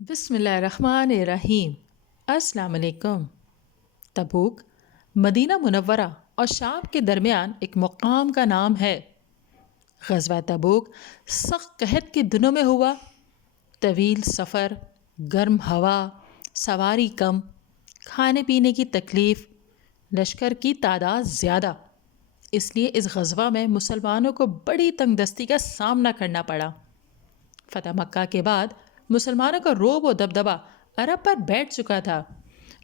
بسم اللہ الرحمن الرحیم۔ السلام علیکم۔ تبوک مدینہ منورہ اور شام کے درمیان ایک مقام کا نام ہے۔ غزوہ تبوک سخت قحط کے دنوں میں ہوا۔ طویل سفر، گرم ہوا، سواری کم، کھانے پینے کی تکلیف، لشکر کی تعداد زیادہ، اس لیے اس غزوہ میں مسلمانوں کو بڑی تنگ دستی کا سامنا کرنا پڑا۔ فتح مکہ کے بعد مسلمانوں کا رعب و دبدبہ عرب پر بیٹھ چکا تھا۔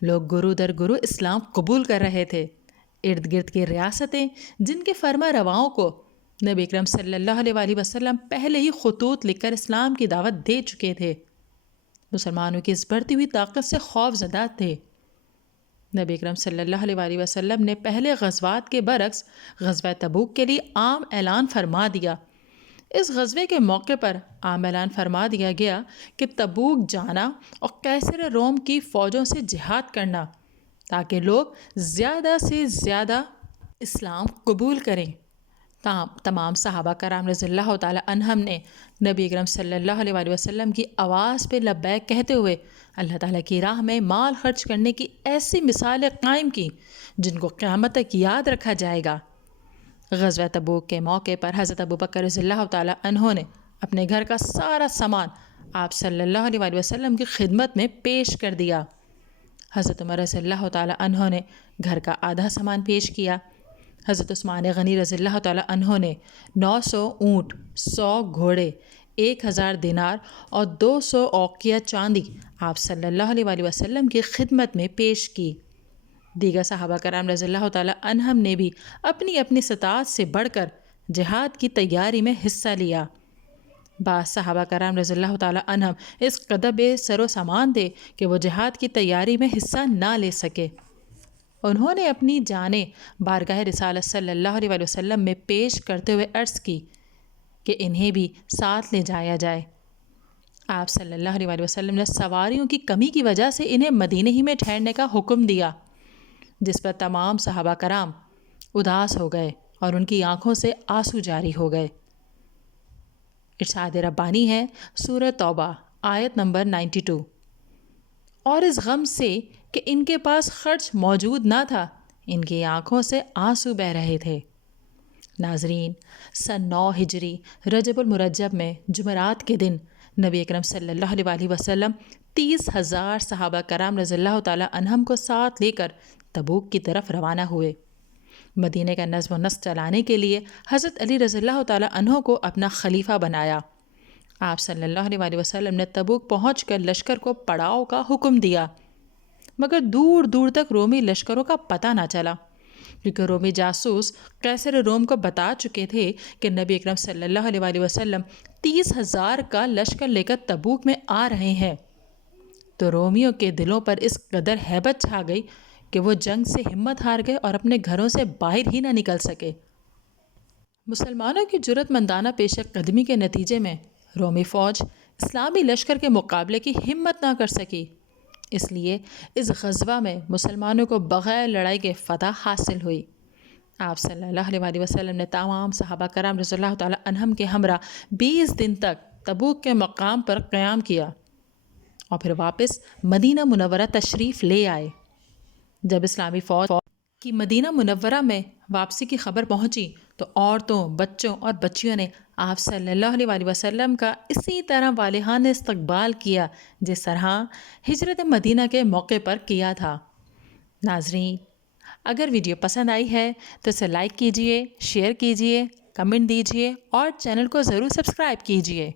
لوگ گرو در گرو اسلام قبول کر رہے تھے۔ ارد گرد کی ریاستیں جن کے فرما رواؤں کو نبی اکرم صلی اللہ علیہ وآلہ وسلم پہلے ہی خطوط لکھ کر اسلام کی دعوت دے چکے تھے، مسلمانوں کی اس بڑھتی ہوئی طاقت سے خوف زدہ تھے۔ نبی اکرم صلی اللہ علیہ وآلہ وسلم نے پہلے غزوات کے برعکس غزوہ تبوک کے لیے عام اعلان فرما دیا۔ اس غزوے کے موقع پر عام اعلان فرما دیا گیا کہ تبوک جانا اور قیصر روم کی فوجوں سے جہاد کرنا تاکہ لوگ زیادہ سے زیادہ اسلام قبول کریں۔ تمام صحابہ کرام رضی اللہ تعالی عنہم نے نبی اکرم صلی اللہ علیہ وآلہ وسلم کی آواز پہ لبیک کہتے ہوئے اللہ تعالیٰ کی راہ میں مال خرچ کرنے کی ایسی مثالیں قائم کی جن کو قیامت تک یاد رکھا جائے گا۔ غزوہ تبوک کے موقع پر حضرت ابوبکر رضی اللہ تعالیٰ عنہ نے اپنے گھر کا سارا سامان آپ صلی اللہ علیہ وآلہ وسلم کی خدمت میں پیش کر دیا۔ حضرت عمر رضی اللہ تعالیٰ عنہ نے گھر کا آدھا سامان پیش کیا۔ حضرت عثمان غنی رضی اللہ تعالیٰ عنہ نے 900 اونٹ، 100 گھوڑے، 1000 دینار اور 200 اوقیہ چاندی آپ صلی اللہ علیہ وآلہ وسلم کی خدمت میں پیش کی۔ دیگر صحابہ کرام رضی اللہ تعالیٰ عنہم نے بھی اپنی اپنی استطاعت سے بڑھ کر جہاد کی تیاری میں حصہ لیا۔ بعض صحابہ کرام رضی اللہ تعالیٰ عنہم اس قدر بے سر و سامان تھے کہ وہ جہاد کی تیاری میں حصہ نہ لے سکے۔ انہوں نے اپنی جانیں بارگاہ رسالت صلی اللہ علیہ وآلہ وسلم میں پیش کرتے ہوئے عرض کی کہ انہیں بھی ساتھ لے جایا جائے۔ آپ صلی اللہ علیہ وآلہ وسلم نے سواریوں کی کمی کی وجہ سے انہیں مدینے ہی میں ٹھہرنے کا حکم دیا، جس پر تمام صحابہ کرام اداس ہو گئے اور ان کی آنکھوں سے آنسو جاری ہو گئے۔ ارشاد ربانی ہے سورہ توبہ آیت نمبر 92۔ اور اس غم سے کہ ان کے پاس خرچ موجود نہ تھا ان کی آنکھوں سے آنسو بہہ رہے تھے۔ ناظرین، سن 9 ہجری رجب المرجب میں جمعرات کے دن نبی اکرم صلی اللہ علیہ وآلہ وسلم 30,000 صحابہ کرام رضی اللہ تعالیٰ عنہم کو ساتھ لے کر تبوک کی طرف روانہ ہوئے۔ مدینہ کا نظم و نسق چلانے کے لیے حضرت علی رضی اللہ تعالیٰ عنہ کو اپنا خلیفہ بنایا۔ آپ صلی اللہ علیہ وآلہ وسلم نے تبوک پہنچ کر لشکر کو پڑاؤ کا حکم دیا، مگر دور دور تک رومی لشکروں کا پتہ نہ چلا، کیونکہ رومی جاسوس قیصر روم کو بتا چکے تھے کہ نبی اکرم صلی اللہ علیہ وآلہ وسلم 30,000 کا لشکر لے کر تبوک میں آ رہے ہیں۔ تو رومیوں کے دلوں پر اس قدر ہیبت چھا گئی کہ وہ جنگ سے ہمت ہار گئے اور اپنے گھروں سے باہر ہی نہ نکل سکے۔ مسلمانوں کی جرأت مندانہ پیش قدمی کے نتیجے میں رومی فوج اسلامی لشکر کے مقابلے کی ہمت نہ کر سکی، اس لیے اس غزوہ میں مسلمانوں کو بغیر لڑائی کے فتح حاصل ہوئی۔ آپ صلی اللہ علیہ وآلہ وسلم نے تمام صحابہ کرام رضی اللہ تعالیٰ عنہم کے ہمراہ 20 دن تک تبوک کے مقام پر قیام کیا اور پھر واپس مدینہ منورہ تشریف لے آئے۔ جب اسلامی فوج کی مدینہ منورہ میں واپسی کی خبر پہنچی تو عورتوں، بچوں اور بچیوں نے آپ صلی اللہ علیہ وآلہ وسلم کا اسی طرح والہانہ استقبال کیا جس طرح ہجرت مدینہ کے موقع پر کیا تھا۔ ناظرین، اگر ویڈیو پسند آئی ہے تو اسے لائک کیجئے، شیئر کیجئے، کمنٹ دیجئے اور چینل کو ضرور سبسکرائب کیجئے۔